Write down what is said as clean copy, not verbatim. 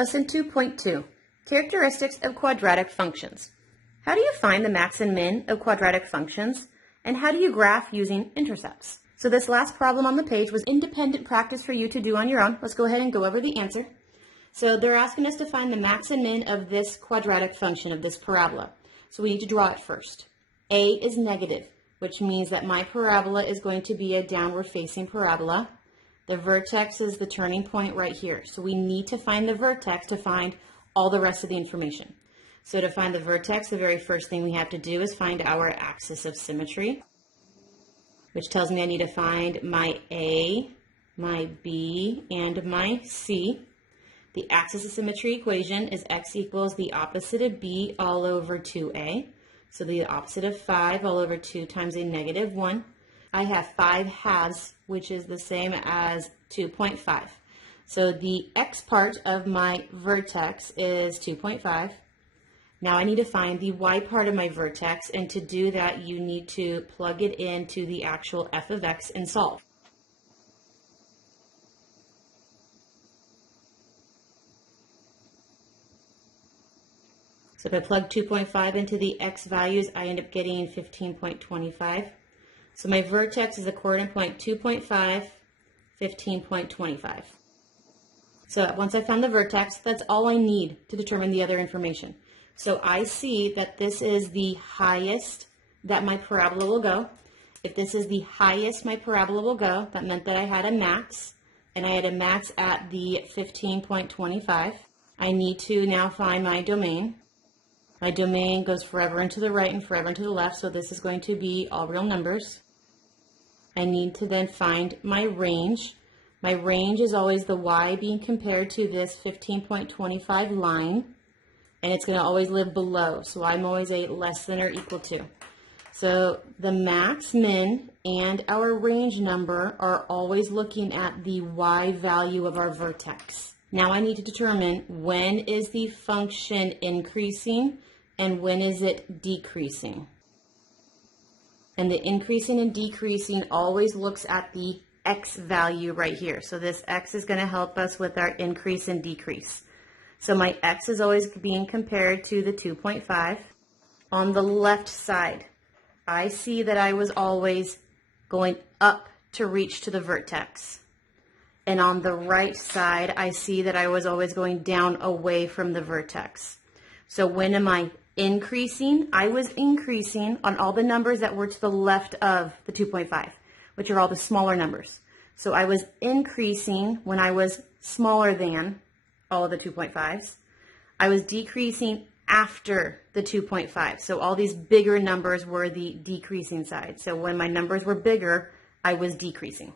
Lesson 2.2, Characteristics of Quadratic Functions. How do you find the max and min of quadratic functions? And how do you graph using intercepts? So this last problem on the page was independent practice for you to do on your own. Let's go ahead and go over the answer. So they're asking us to find the max and min of this quadratic function, of this parabola. So we need to draw it first. A is negative, which means that my parabola is going to be a downward facing parabola. The vertex is the turning point right here. So we need to find the vertex to find all the rest of the information. So to find the vertex, the very first thing we have to do is find our axis of symmetry, which tells me I need to find my A, my B, and my C. The axis of symmetry equation is x equals the opposite of b all over 2a. So the opposite of 5 all over 2 times a negative 1. I have 5 halves, which is the same as 2.5. So the x part of my vertex is 2.5. Now I need to find the y part of my vertex, and to do that you need to plug it into the actual f of x and solve. So if I plug 2.5 into the x values, I end up getting 15.25. So my vertex is a coordinate point 2.5, 15.25. So once I found the vertex, that's all I need to determine the other information. So I see that this is the highest that my parabola will go. If this is the highest my parabola will go, that meant that I had a max, and I had a max at the 15.25. I need to now find my domain. My domain goes forever and to the right and forever and to the left, so this is going to be all real numbers. I need to then find my range. My range is always the y being compared to this 15.25 line, and it's going to always live below, so I'm always a less than or equal to. So the max, min, and our range number are always looking at the y value of our vertex. Now I need to determine when is the function increasing and when is it decreasing. And the increasing and decreasing always looks at the x value right here. So this x is going to help us with our increase and decrease. So my x is always being compared to the 2.5. On the left side, I see that I was always going up to reach to the vertex. And on the right side, I see that I was always going down away from the vertex. So when am I increasing? I was increasing on all the numbers that were to the left of the 2.5, which are all the smaller numbers. So I was increasing when I was smaller than all of the 2.5s. I was decreasing after the 2.5. So all these bigger numbers were the decreasing side. So when my numbers were bigger, I was decreasing.